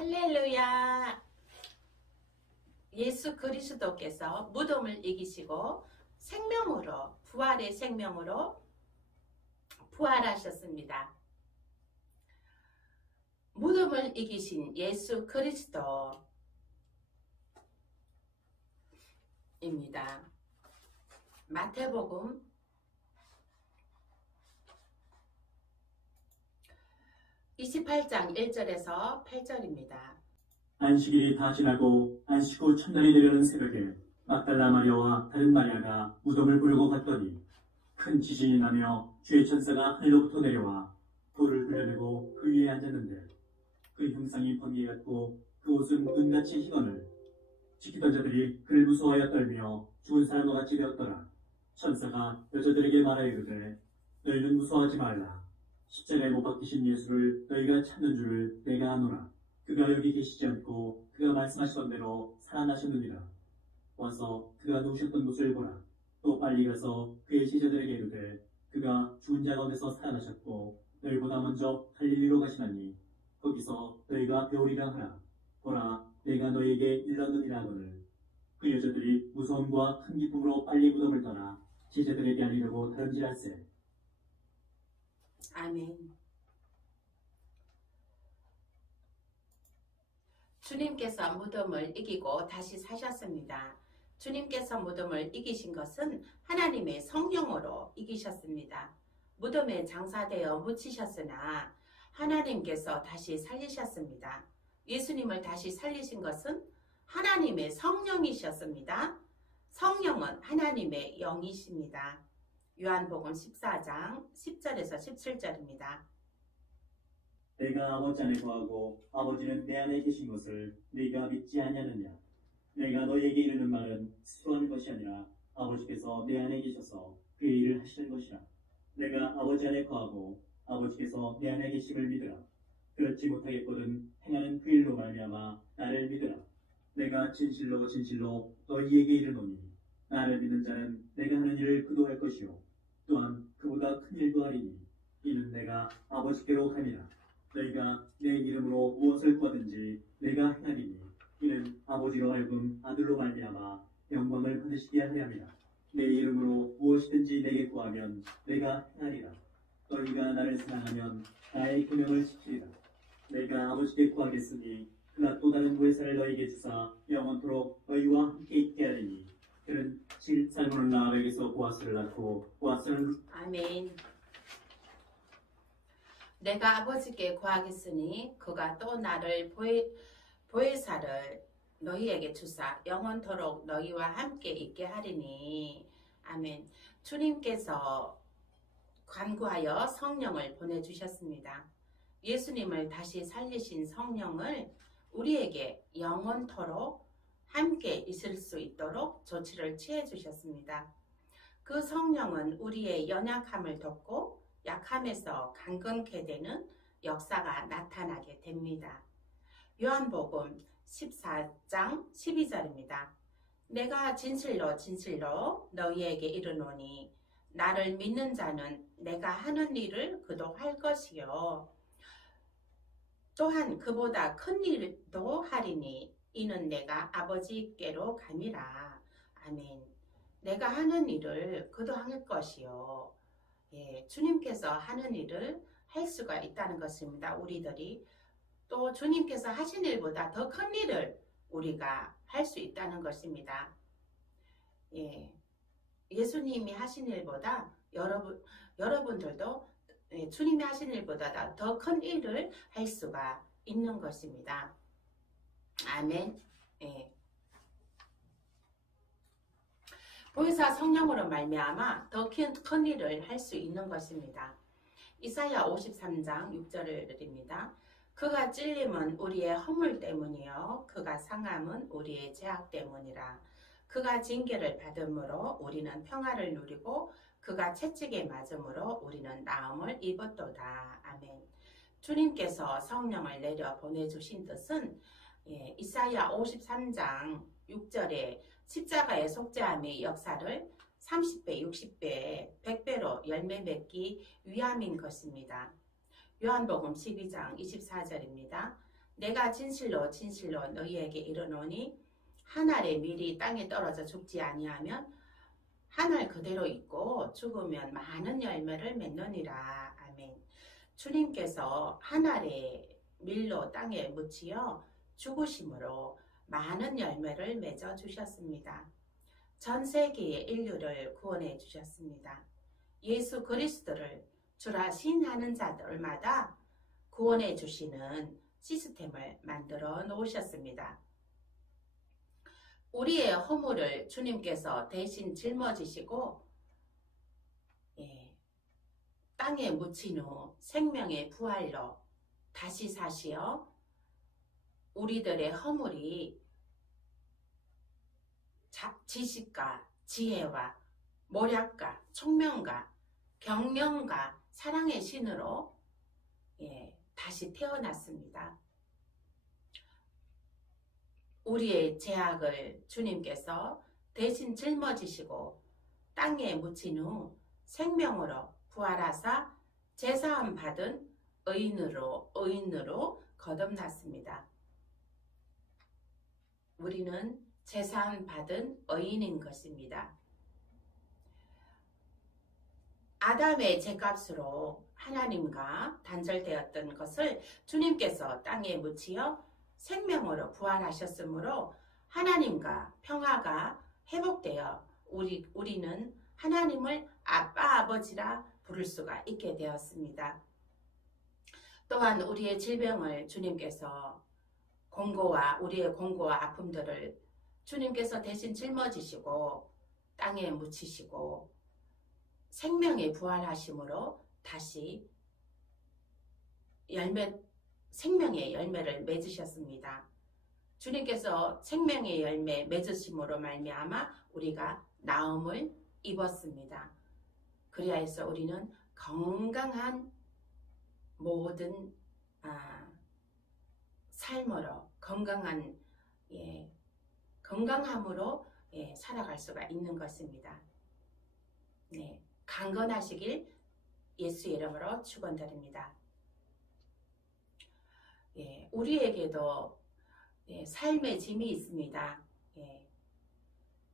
할렐루야. 예수 그리스도께서 무덤을 이기시고 생명으로, 부활의 생명으로 부활하셨습니다. 무덤을 이기신 예수 그리스도입니다. 마태복음 28장 1절에서 8절입니다. 안식일이 다 지나고 안식 후 첫날이 되려는 새벽에 막달라 마리아와 다른 마리아가 무덤을 보려고 갔더니 큰 지진이 나며 주의 천사가 하늘로부터 내려와 돌을 흘려내고 그 위에 앉았는데 그 형상이 번개 같고 그 옷은 은같이 희거늘 지키던 자들이 그를 무서워하여 떨며 죽은 사람과 같이 되었더라. 천사가 여자들에게 말하여 이르되 너희는 무서워하지 말라. 십자가에 못 박히신 예수를 너희가 찾는 줄을 내가 아노라. 그가 여기 계시지 않고 그가 말씀하시던 대로 살아나셨느니라. 와서 그가 누우셨던 곳을 보라. 또 빨리 가서 그의 제자들에게 이르되 그가 죽은 자 가운데서 살아나셨고 너희보다 먼저 갈릴리로 가시나니 거기서 너희가 배우리라 하라. 보라, 내가 너희에게 일렀느니라 하거늘. 그 여자들이 무서움과 큰 기쁨으로 빨리 무덤을 떠나 제자들에게 알리려고 다름질할세. 아멘. 주님께서 무덤을 이기고 다시 사셨습니다. 주님께서 무덤을 이기신 것은 하나님의 성령으로 이기셨습니다. 무덤에 장사되어 묻히셨으나 하나님께서 다시 살리셨습니다. 예수님을 다시 살리신 것은 하나님의 성령이셨습니다. 성령은 하나님의 영이십니다. 요한복음 14장 10절에서 17절입니다. 내가 아버지 안에 거하고 아버지는 내 안에 계신 것을 네가 믿지 아니하느냐. 내가 너희에게 이르는 말은 스스로하는 것이 아니라 아버지께서 내 안에 계셔서 그의 일을 하시는 것이라. 내가 아버지 안에 거하고 아버지께서 내 안에 계심을 믿으라. 그렇지 못하겠거든 행하는 그 일로 말미암아 나를 믿으라. 내가 진실로 진실로 너희에게 이르노니 나를 믿는 자는 내가 하는 일을 그도 할 것이요 또한 그보다 큰 일도 하리니 이는 내가 아버지께로 감이라. 너희가 내 이름으로 무엇을 구하든지 내가 행하리니 이는 아버지로 하여금 아들로 말미암아 영광을 받으시게 하려 함이라. 내 이름으로 무엇이든지 내게 구하면 내가 행하리라. 너희가 나를 사랑하면 나의 계명을 지키리라. 내가 아버지께 구하겠으니 그가 또 다른 보혜사를 너희에게 주사 영원토록 너희와 함께 있게 하리니 그는 살몬은 라합에게서 보아스를 낳고 보아스는 아멘. 내가 아버지께 구하겠으니 그가 또 나를 보혜사를 너희에게 주사 영원토록 너희와 함께 있게 하리니. 아멘. 주님께서 간구하여 성령을 보내주셨습니다. 예수님을 다시 살리신 성령을 우리에게 영원토록 함께 있을 수 있도록 조치를 취해 주셨습니다. 그 성령은 우리의 연약함을 돕고 약함에서 강건케 되는 역사가 나타나게 됩니다. 요한복음 14장 12절입니다. 내가 진실로 진실로 너희에게 이르노니 나를 믿는 자는 내가 하는 일을 그도 할 것이요 또한 그보다 큰 일도 하리니 이는 내가 아버지께로 감이라. 아멘. 내가 하는 일을 그도 할 것이요. 예, 주님께서 하는 일을 할 수가 있다는 것입니다. 우리들이 또 주님께서 하신 일보다 더 큰 일을 우리가 할 수 있다는 것입니다. 예, 예수님이 하신 일보다 여러분들도 주님이 하신 일보다 더 큰 일을 할 수가 있는 것입니다. 아멘. 예. 보혜사 성령으로 말미암아 더 큰 일을 할 수 있는 것입니다. 이사야 53장 6절을 드립니다. 그가 찔림은 우리의 허물 때문이요 그가 상함은 우리의 죄악 때문이라. 그가 징계를 받음으로 우리는 평화를 누리고 그가 채찍에 맞음으로 우리는 나음을 입었도다. 아멘. 주님께서 성령을 내려 보내주신 뜻은 이사야 53장 6절에 십자가의 속죄함의 역사를 30배, 60배, 100배로 열매 맺기 위함인 것입니다. 요한복음 12장 24절입니다. 내가 진실로 진실로 너희에게 이르노니 한 알의 밀이 땅에 떨어져 죽지 아니하면 한 알 그대로 있고 죽으면 많은 열매를 맺느니라. 아멘. 주님께서 한 알의 밀로 땅에 묻히어 죽으심으로 많은 열매를 맺어 주셨습니다. 전 세계의 인류를 구원해 주셨습니다. 예수 그리스도를 주라 신하는 자들마다 구원해 주시는 시스템을 만들어 놓으셨습니다. 우리의 허물을 주님께서 대신 짊어지시고 땅에 묻힌 후 생명의 부활로 다시 사시어 우리들의 허물이 지식과 지혜와 모략과 총명과 경영과 사랑의 신으로 다시 태어났습니다. 우리의 죄악을 주님께서 대신 짊어지시고 땅에 묻힌 후 생명으로 부활하사 제사함 받은 의인으로 거듭났습니다. 우리는 제사함 받은 의인인 것입니다. 아담의 죄값으로 하나님과 단절되었던 것을 주님께서 땅에 묻히어 생명으로 부활하셨으므로 하나님과 평화가 회복되어 우리는 하나님을 아빠 아버지라 부를 수가 있게 되었습니다. 또한 우리의 질병을 주님께서 우리의 공고와 아픔들을 주님께서 대신 짊어지시고 땅에 묻히시고 생명의 부활하심으로 다시 생명의 열매를 맺으셨습니다. 주님께서 생명의 열매 맺으심으로 말미암아 우리가 나음을 입었습니다. 그리하여서 우리는 건강한 모든 삶으로 건강함으로 살아갈 수가 있는 것입니다. 네, 강건하시길 예수의 이름으로 축원드립니다. 우리에게도 삶의 짐이 있습니다.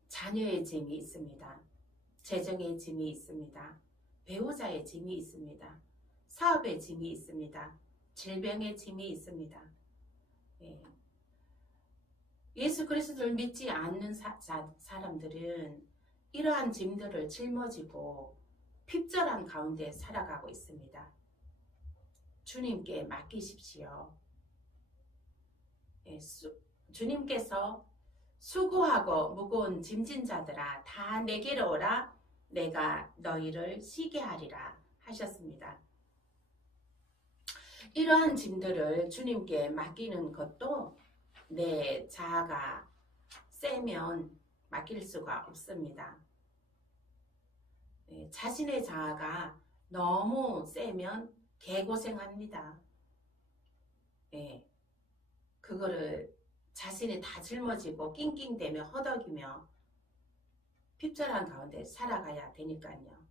자녀의 짐이 있습니다. 재정의 짐이 있습니다. 배우자의 짐이 있습니다. 사업의 짐이 있습니다. 질병의 짐이 있습니다. 예수 그리스도를 믿지 않는 사람들은 이러한 짐들을 짊어지고 핍절한 가운데 살아가고 있습니다. 주님께 맡기십시오. 주님께서 수고하고 무거운 짐진 자들아 다 내게로 오라 내가 너희를 쉬게 하리라 하셨습니다. 이러한 짐들을 주님께 맡기는 것도 내 자아가 세면 맡길 수가 없습니다. 자신의 자아가 너무 세면 개고생합니다. 그거를 자신이 다 짊어지고 낑낑대며 허덕이며 핍절한 가운데 살아가야 되니까요.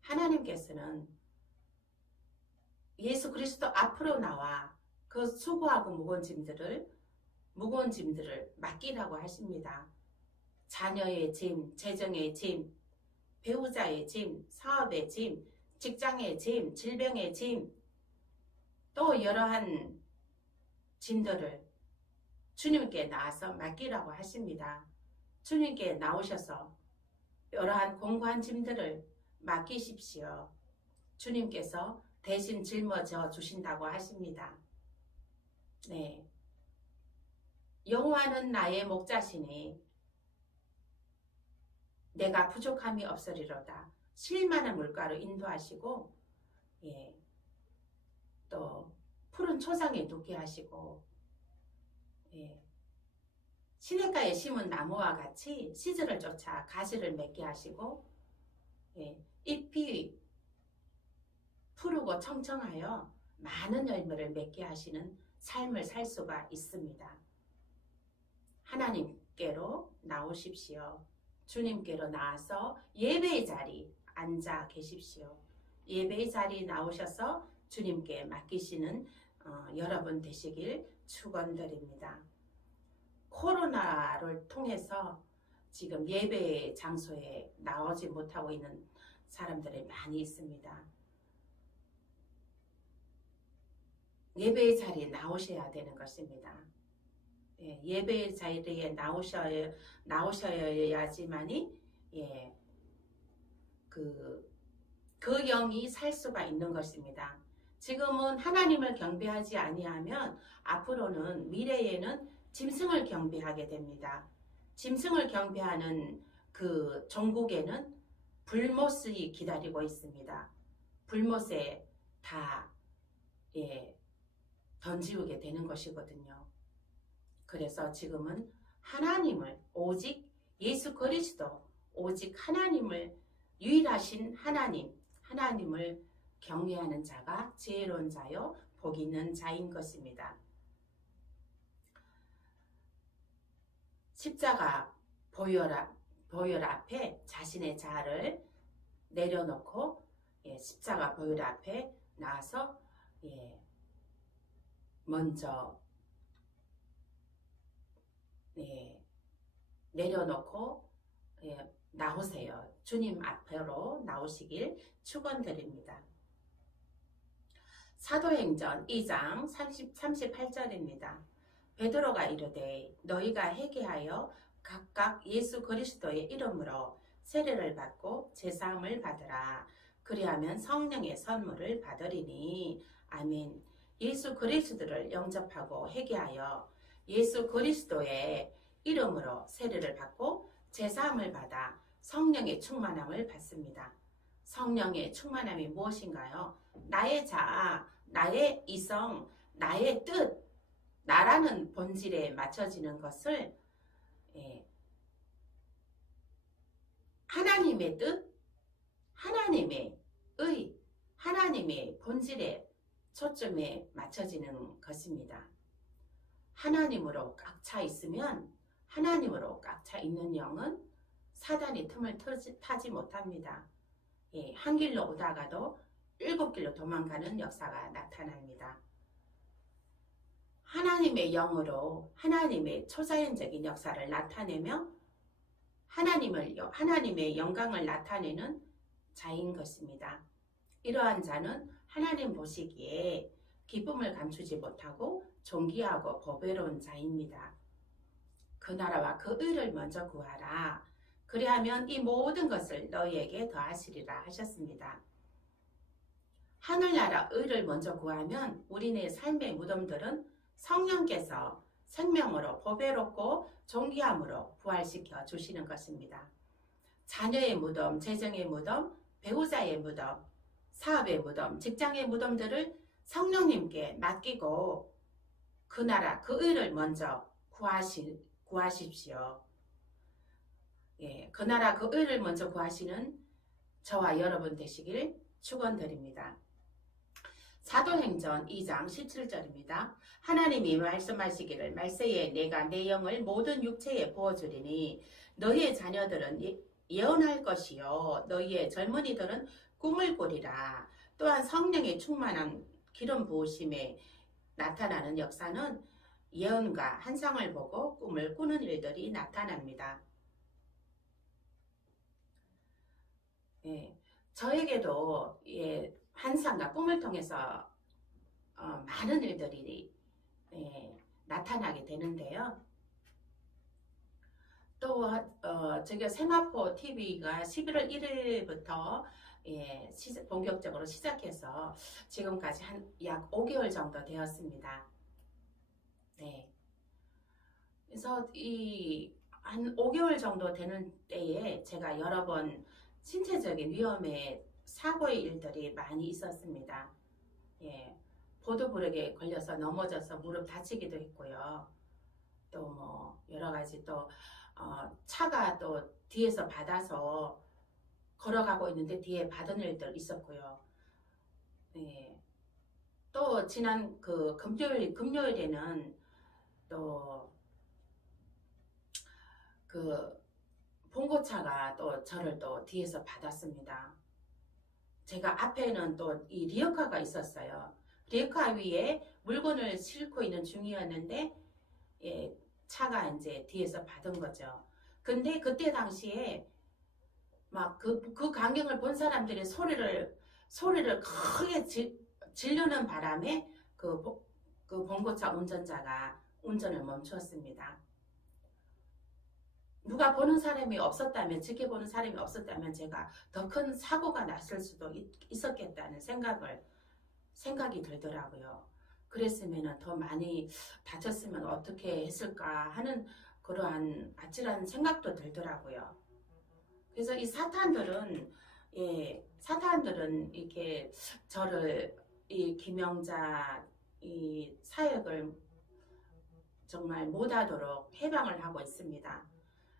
하나님께서는 예수 그리스도 앞으로 나와 그 수고하고 무거운 짐들을 맡기라고 하십니다. 자녀의 짐, 재정의 짐, 배우자의 짐, 사업의 짐, 직장의 짐, 질병의 짐, 또 여러한 짐들을 주님께 나와서 맡기라고 하십니다. 주님께 나오셔서 여러한 공고한 짐들을 맡기십시오. 주님께서 대신 짊어져 주신다고 하십니다. 네. 여호와는 나의 목자시니 내가 부족함이 없으리로다. 쉴만한 물가로 인도하시고 또 푸른 초장에 눕게 하시고 시냇가에 심은 나무와 같이 시절을 쫓아 가지를 맺게 하시고 잎이 푸르고 청청하여 많은 열매를 맺게 하시는 삶을 살 수가 있습니다. 하나님께로 나오십시오. 주님께로 나와서 예배의 자리 앉아 계십시오. 예배의 자리에 나오셔서 주님께 맡기시는 여러분 되시길 축원드립니다. 코로나를 통해서 지금 예배 장소에 나오지 못하고 있는 사람들이 많이 있습니다. 예배의 자리에 나오셔야 되는 것입니다. 예, 예배의 자리에 나오셔야지만이 예, 그 영이 살 수가 있는 것입니다. 지금은 하나님을 경배하지 아니하면 앞으로는 미래에는 짐승을 경배하게 됩니다. 짐승을 경배하는 그 종국에는 불못이 기다리고 있습니다. 불못에 다 던지우게 되는 것이거든요. 그래서 지금은 하나님을 오직 예수 그리스도 오직 하나님을 유일하신 하나님을 경외하는 자가 지혜로운 자요 복 있는 자인 것입니다. 십자가 보혈 앞에 자신의 자아를 내려놓고 십자가 보혈 앞에 나와서 먼저 내려놓고 나오세요. 주님 앞으로 나오시길 축원드립니다. 사도행전 2장 38절입니다. 베드로가 이르되 너희가 회개하여 각각 예수 그리스도의 이름으로 세례를 받고 제사함을 받으라. 그리하면 성령의 선물을 받으리니. 아멘. 예수 그리스도를 영접하고 회개하여 예수 그리스도의 이름으로 세례를 받고 제사함을 받아 성령의 충만함을 받습니다. 성령의 충만함이 무엇인가요? 나의 자아, 나의 이성, 나의 뜻, 나라는 본질에 맞춰지는 것을 하나님의 뜻, 하나님의 의, 하나님의 본질에 초점에 맞춰지는 것입니다. 하나님으로 꽉 차 있으면 하나님으로 꽉 차 있는 영은 사단이 틈을 타지 못합니다. 한 길로 오다가도 7길로 도망가는 역사가 나타납니다. 하나님의 영으로 하나님의 초자연적인 역사를 나타내며 하나님의 영광을 나타내는 자인 것입니다. 이러한 자는 하나님 보시기에 기쁨을 감추지 못하고 존귀하고 보배로운 자입니다. 그 나라와 그 의를 먼저 구하라. 그리하면 이 모든 것을 너희에게 더하시리라 하셨습니다. 하늘나라 의를 먼저 구하면 우리네 삶의 무덤들은 성령께서 생명으로 보배롭고 존귀함으로 부활시켜 주시는 것입니다. 자녀의 무덤, 재정의 무덤, 배우자의 무덤, 사업의 무덤, 직장의 무덤들을 성령님께 맡기고 그 나라, 그 의를 먼저 구하십시오. 그 나라, 그 의를 먼저 구하시는 저와 여러분 되시길 축원드립니다. 사도행전 2장 17절입니다. 하나님이 말씀하시기를 말세에 내가 내 영을 모든 육체에 부어주리니 너희의 자녀들은 예언할 것이요 너희의 젊은이들은 꿈을 꾸리라. 또한 성령의 충만한 기름 부으심에 나타나는 역사는 예언과 환상을 보고 꿈을 꾸는 일들이 나타납니다. 저에게도 환상과 꿈을 통해서 많은 일들이 나타나게 되는데요. 또 저기 세마포 TV가 11월 1일부터 본격적으로 시작해서 지금까지 약 5개월 정도 되었습니다. 그래서 한 5개월 정도 되는 때에 제가 여러 번 신체적인 위험에 사고의 일들이 많이 있었습니다. 보도브렉에 걸려서 넘어져서 무릎 다치기도 했고요. 또 뭐 여러 가지 또 차가 또 뒤에서 받아서 걸어가고 있는데 뒤에 받은 일들 있었고요. 또 지난 그 금요일에는 또 그 봉고차가 또 저를 또 뒤에서 받았습니다. 제가 앞에는 또 이 리어카가 있었어요. 리어카 위에 물건을 싣고 있는 중이었는데 예, 차가 이제 뒤에서 받은 거죠. 근데 그때 당시에 막 그 광경을 본 사람들이 소리를 크게 지르는 바람에 그 봉고차 운전자가 운전을 멈추었습니다. 누가 보는 사람이 없었다면, 지켜보는 사람이 없었다면 제가 더 큰 사고가 났을 수도 있었겠다는 생각이 들더라고요. 그랬으면 더 많이 다쳤으면 어떻게 했을까 하는 그러한 아찔한 생각도 들더라고요. 그래서 이 사탄들은 이렇게 저를 이 김영자 이 사역을 정말 못하도록 해방을 하고 있습니다.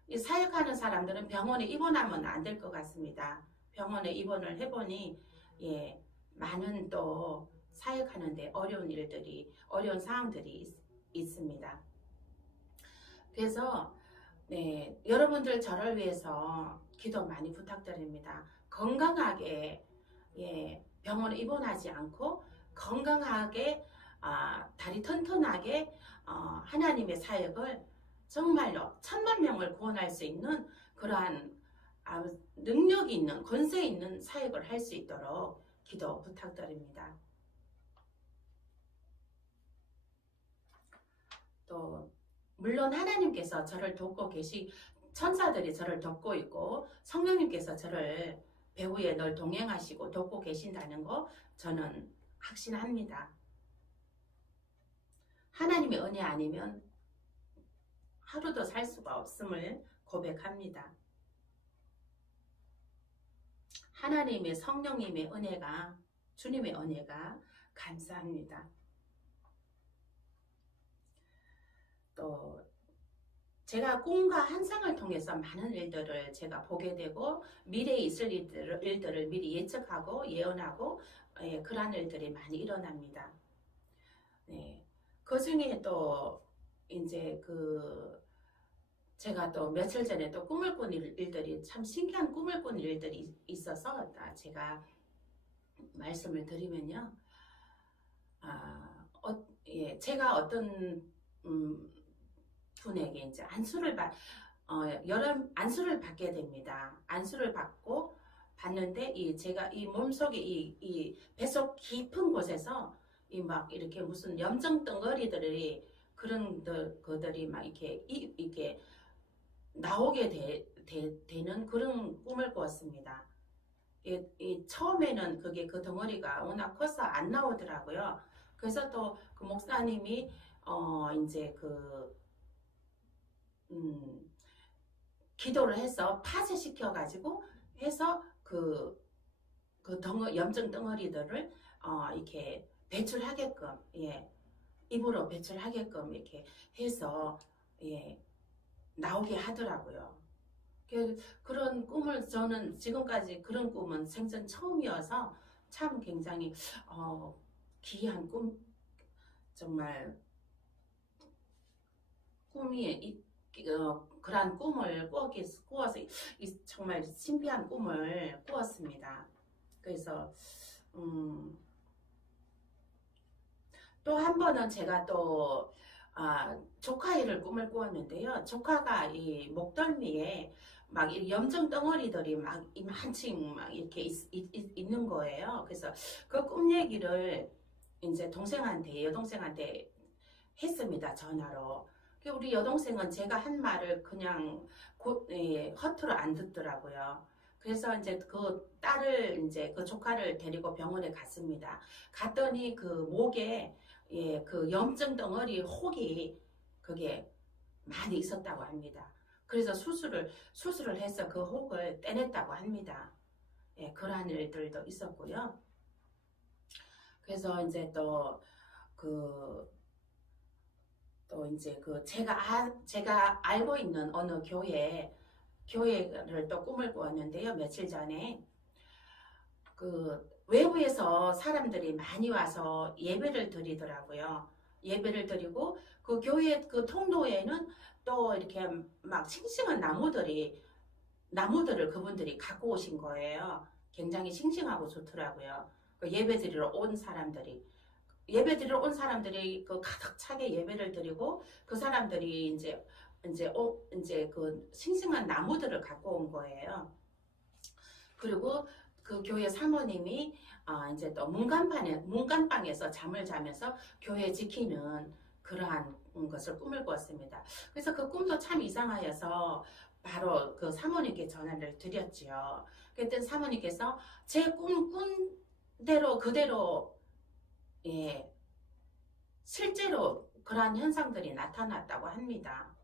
이 사역하는 사람들은 병원에 입원하면 안 될 것 같습니다. 병원에 입원을 해보니 많은 또 사역하는데 어려운 상황들이 있습니다. 그래서 여러분들 저를 위해서 기도 많이 부탁드립니다. 건강하게 병원에 입원하지 않고 건강하게 다리 튼튼하게 하나님의 사역을 정말로 1000,000명을 구원할 수 있는 그러한 능력이 있는 권세 있는 사역을 할 수 있도록 기도 부탁드립니다. 또 물론 하나님께서 저를 돕고 천사들이 저를 돕고 있고 성령님께서 저를 배후에 늘 동행하시고 돕고 계신다는 거 저는 확신합니다. 하나님의 은혜 아니면 하루도 살 수가 없음을 고백합니다. 하나님의 성령님의 은혜가 주님의 은혜가 감사합니다. 또 제가 꿈과 환상을 통해서 많은 일들을 제가 보게 되고 미래에 있을 일들을 미리 예측하고 예언하고 그러한 일들이 많이 일어납니다. 그 중에 또 이제 제가 또 며칠 전에 또 꿈을 꾼 일들이 참 신기한 꿈을 꾼 일들이 있어서 제가 말씀을 드리면요. 제가 어떤 분에게 이제 안수를 받게 됩니다. 안수를 받는데 제가 이 몸속에 이 뱃속 깊은 곳에서 막 이렇게 무슨 염증 덩어리들이 그런 것들이 막 이렇게 나오게 되는 그런 꿈을 꾸었습니다. 처음에는 그 덩어리가 워낙 커서 안 나오더라고요. 그래서 또 그 목사님이 이제 기도를 해서 파쇄시켜 가지고 해서 염증 덩어리들을 이렇게 배출하게끔 입으로 배출하게끔 이렇게 해서 나오게 하더라고요. 그런 꿈을 저는 지금까지 그런 꿈은 생전 처음이어서 참 굉장히 귀한 꿈, 정말 꿈이 그러한 꿈을 꾸어서 정말 신비한 꿈을 꾸었습니다. 그래서 또 한 번은 제가 또 조카애를 꿈을 꾸었는데요. 조카가 이 목덜미에 막 염증 덩어리들이 막 이만층 막 이렇게 있는 거예요. 그래서 그 꿈 얘기를 이제 여동생한테 했습니다. 전화로. 우리 여동생은 제가 한 말을 그냥 허투루 안 듣더라고요. 그래서 이제 그 딸을 이제 그 조카를 데리고 병원에 갔습니다. 갔더니 그 목에 그 염증 덩어리 혹이 그게 많이 있었다고 합니다. 그래서 수술을 해서 그 혹을 떼냈다고 합니다. 그러한 일들도 있었고요. 그래서 이제 또 이제 제가 알고 있는 어느 교회를 또 꿈을 꾸었는데요. 며칠 전에 외부에서 사람들이 많이 와서 예배를 드리더라고요. 예배를 드리고 그 교회 그 통로에는 또 이렇게 막 싱싱한 나무들을 그분들이 갖고 오신 거예요. 굉장히 싱싱하고 좋더라고요. 그 예배 드리러 온 사람들이. 예배 드리러 온 사람들이 그 가득 차게 예배를 드리고 그 사람들이 이제 그 싱싱한 나무들을 갖고 온 거예요. 그리고 그 교회 사모님이 이제 또 문간방에서 잠을 자면서 교회 지키는 그러한 것을 꿈을 꾸었습니다. 그래서 그 꿈도 참 이상하여서 바로 그 사모님께 전화를 드렸지요. 그랬더니 사모님께서 제 꿈대로 그대로 예, 실제로 그러한 현상들이 나타났다고 합니다.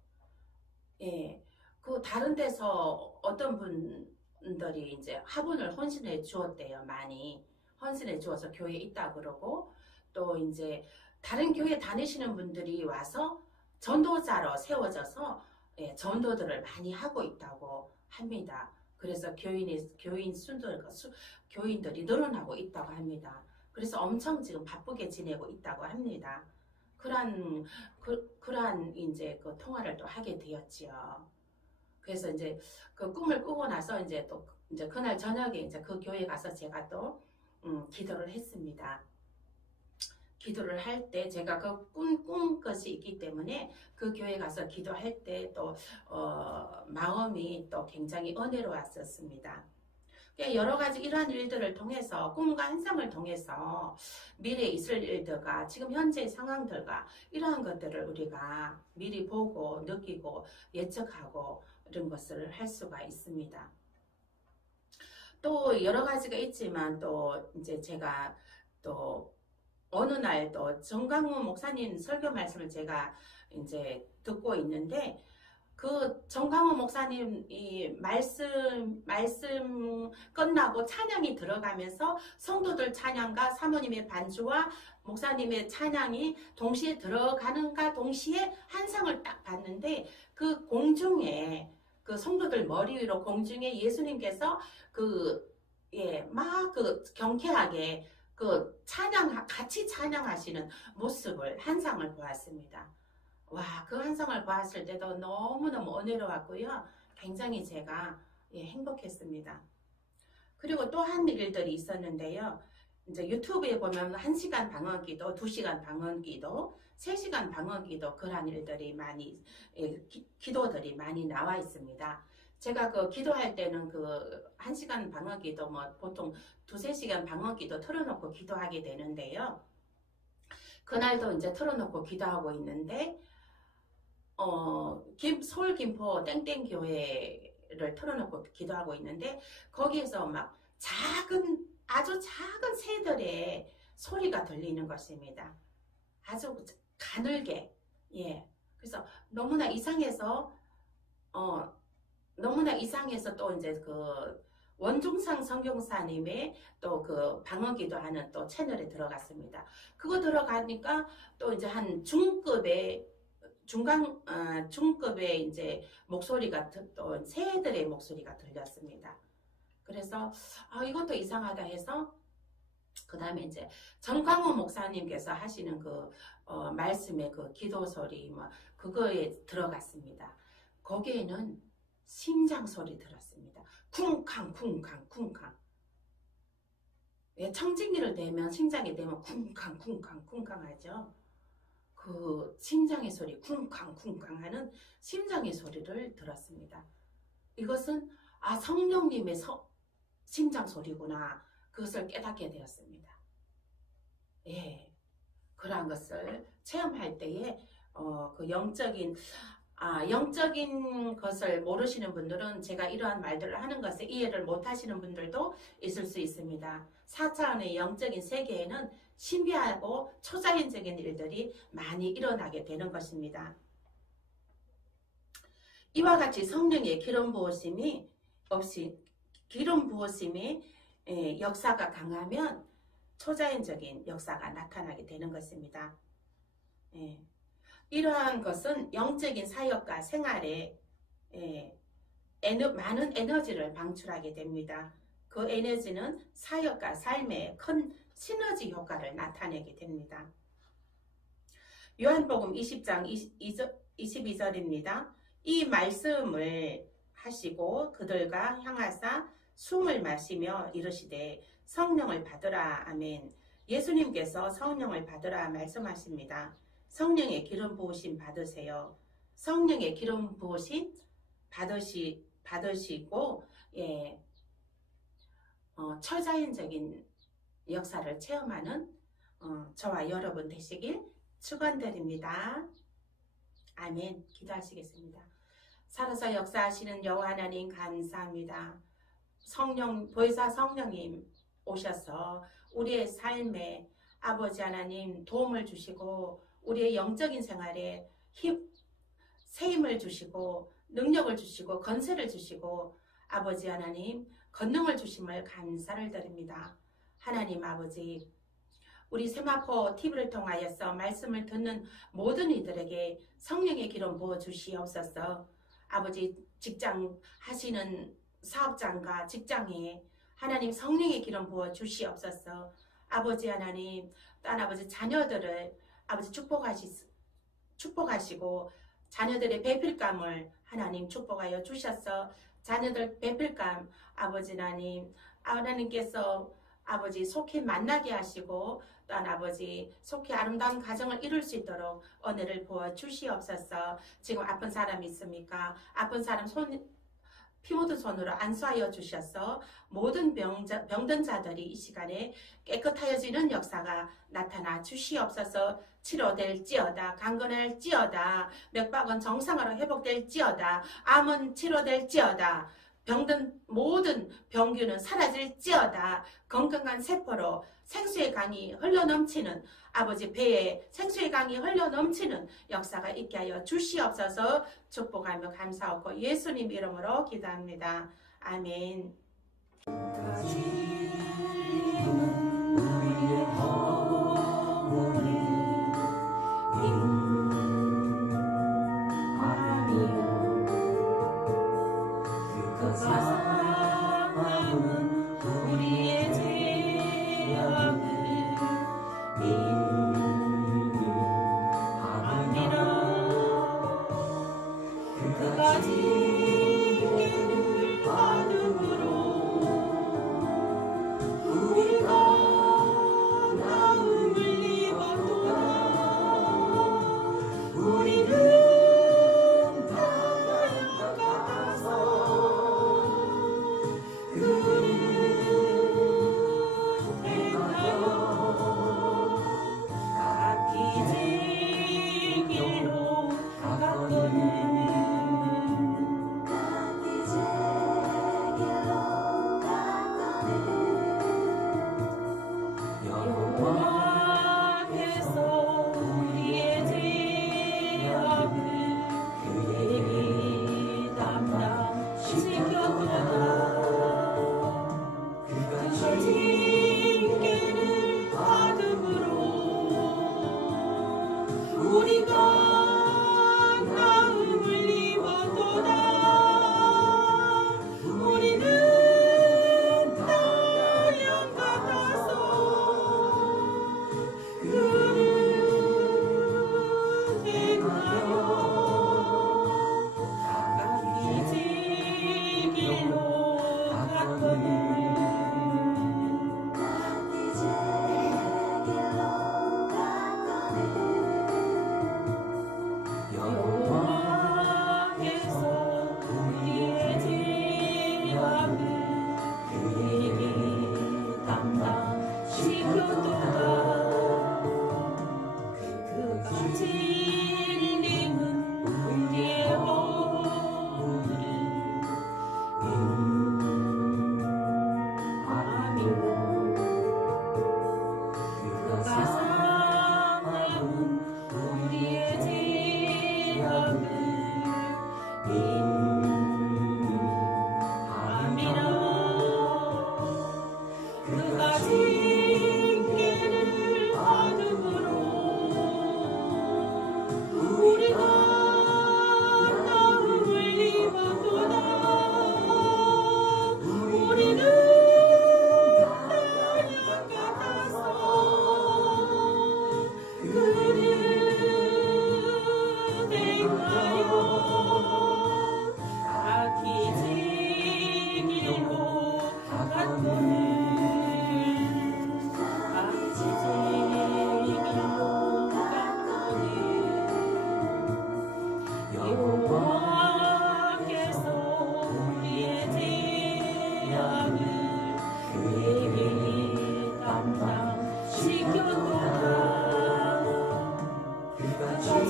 예, 그 다른 데서 어떤 분들이 이제 화분을 헌신해 주었대요. 많이 헌신해 주어서 교회에 있다 그러고 또 이제 다른 교회 다니시는 분들이 와서 전도자로 세워져서 예, 전도들을 많이 하고 있다고 합니다. 그래서 교인들이 늘어나고 있다고 합니다. 그래서 엄청 지금 바쁘게 지내고 있다고 합니다. 그러한 이제 그 통화를 또 하게 되었지요. 그래서 이제 그 꿈을 꾸고 나서 이제 또 이제 그날 저녁에 이제 그 교회 가서 제가 또 기도를 했습니다. 기도를 할 때 제가 그 꾼 것이 있기 때문에 그 교회 가서 기도할 때 또 마음이 또 굉장히 은혜로웠었습니다. 여러 가지 이러한 일들을 통해서 꿈과 환상을 통해서 미래에 있을 일들과 지금 현재의 상황들과 이러한 것들을 우리가 미리 보고 느끼고 예측하고 이런 것을 할 수가 있습니다. 또 여러 가지가 있지만 또 이제 제가 또 어느 날 또 정강훈 목사님 설교 말씀을 제가 이제 듣고 있는데 그 정강훈 목사님 이 말씀 끝나고 찬양이 들어가면서 성도들 찬양과 사모님의 반주와 목사님의 찬양이 동시에 들어가는가 동시에 환상을 딱 봤는데 그 공중에 그 성도들 머리 위로 공중에 예수님께서 막 경쾌하게 같이 찬양하시는 모습을 환상을 보았습니다. 와, 그 환상을 보았을 때도 너무너무 은혜로웠고요. 굉장히 제가 행복했습니다. 그리고 또 한 일들이 있었는데요. 이제 유튜브에 보면 1시간 방언기도, 2시간 방언기도, 3시간 방언기도 그러한 일들이 많이 기도들이 많이 나와 있습니다. 제가 그 기도할 때는 그 1시간 방언기도 보통 2-3시간 방언기도 틀어놓고 기도하게 되는데요. 그날도 이제 틀어놓고 기도하고 있는데 서울 김포 땡땡교회를 틀어놓고 기도하고 있는데 거기에서 막 아주 작은 새들의 소리가 들리는 것입니다. 아주 가늘게. 예. 그래서 너무나 이상해서 또 이제 그 원중상 성경사님의 또 그 방언기도 하는 또 채널에 들어갔습니다. 그거 들어가니까 또 이제 한 중급의 이제 목소리가 또 새들의 목소리가 들렸습니다. 그래서 이것도 이상하다 해서 그 다음에 이제 정광훈 목사님께서 하시는 그 말씀의 그 기도 소리 그거에 들어갔습니다. 거기에는 심장 소리 들었습니다. 쿵쾅 쿵쾅 쿵쾅. 예, 청진기를 대면 심장이 되면 쿵쾅 쿵쾅 쿵쾅 하죠. 그 심장의 소리 쿵쾅 쿵쾅 하는 심장의 소리를 들었습니다. 이것은 성령님의 심장 소리구나. 그것을 깨닫게 되었습니다. 예, 그러한 것을 체험할 때에 그 영적인 것을 모르시는 분들은 제가 이러한 말들을 하는 것을 이해를 못하시는 분들도 있을 수 있습니다. 4차원의 영적인 세계에는 신비하고 초자연적인 일들이 많이 일어나게 되는 것입니다. 이와 같이 성령의 기름 부으심이 역사가 강하면 초자연적인 역사가 나타나게 되는 것입니다. 예. 이러한 것은 영적인 사역과 생활에 많은 에너지를 방출하게 됩니다. 그 에너지는 사역과 삶에 큰 시너지 효과를 나타내게 됩니다. 요한복음 20장 22절입니다. 이 말씀을 하시고 그들과 향하사 숨을 마시며 이르시되 성령을 받으라. 아멘. 예수님께서 성령을 받으라 말씀하십니다. 성령의 기름 부으심 받으세요. 성령의 기름 부으심 받으시고 초자연적인 역사를 체험하는 저와 여러분 되시길 축원드립니다. 아멘. 기도하시겠습니다. 살아서 역사하시는 여호와 하나님 감사합니다. 보혜사 성령님 오셔서 우리의 삶에 아버지 하나님 도움을 주시고 우리의 영적인 생활에 세임을 주시고 능력을 주시고 건세를 주시고 아버지 하나님 권능을 주심을 감사를 드립니다. 하나님 아버지, 우리 세마포 TV를 통하여서 말씀을 듣는 모든 이들에게 성령의 기름 부어 주시옵소서. 아버지, 직장 하시는 사업장과 직장에 하나님 성령의 기름 부어 주시옵소서. 아버지 하나님, 딴 아버지 자녀들을 아버지 축복하시고 자녀들의 배필감을 하나님 축복하여 주셔서 자녀들 배필감 아버지 하나님께서 아버지 속히 만나게 하시고 또한 아버지 속히 아름다운 가정을 이룰 수 있도록 은혜를 부어 주시옵소서. 지금 아픈 사람 있습니까? 아픈 사람 피 묻은 손으로 안수하여 주셔서 모든 병든 자들이 이 시간에 깨끗하여지는 역사가 나타나 주시옵소서. 치료될지어다. 강건할지어다. 맥박은 정상으로 회복될지어다. 암은 치료될지어다. 병든 모든 병균은 사라질지어다. 건강한 세포로 생수의 강이 흘러넘치는 아버지 배에 생수의 강이 흘러넘치는 역사가 있게 하여 주시옵소서. 축복하며 감사하고 예수님 이름으로 기도합니다. 아멘.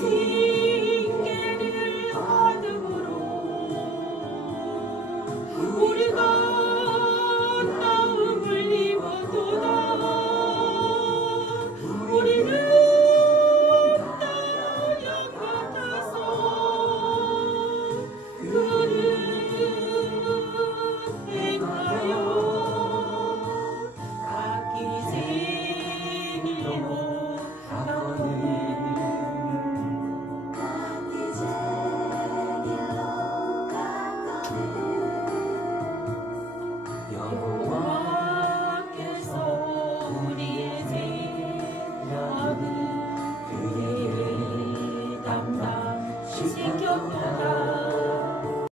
징계를 받음으로 우리가 나음을 입었도다. 우리는 땅 같아서 그를 행하여 각기 제일로 가거늘 여호와께서 우리의 죄악을 그에게 담당시켰도다.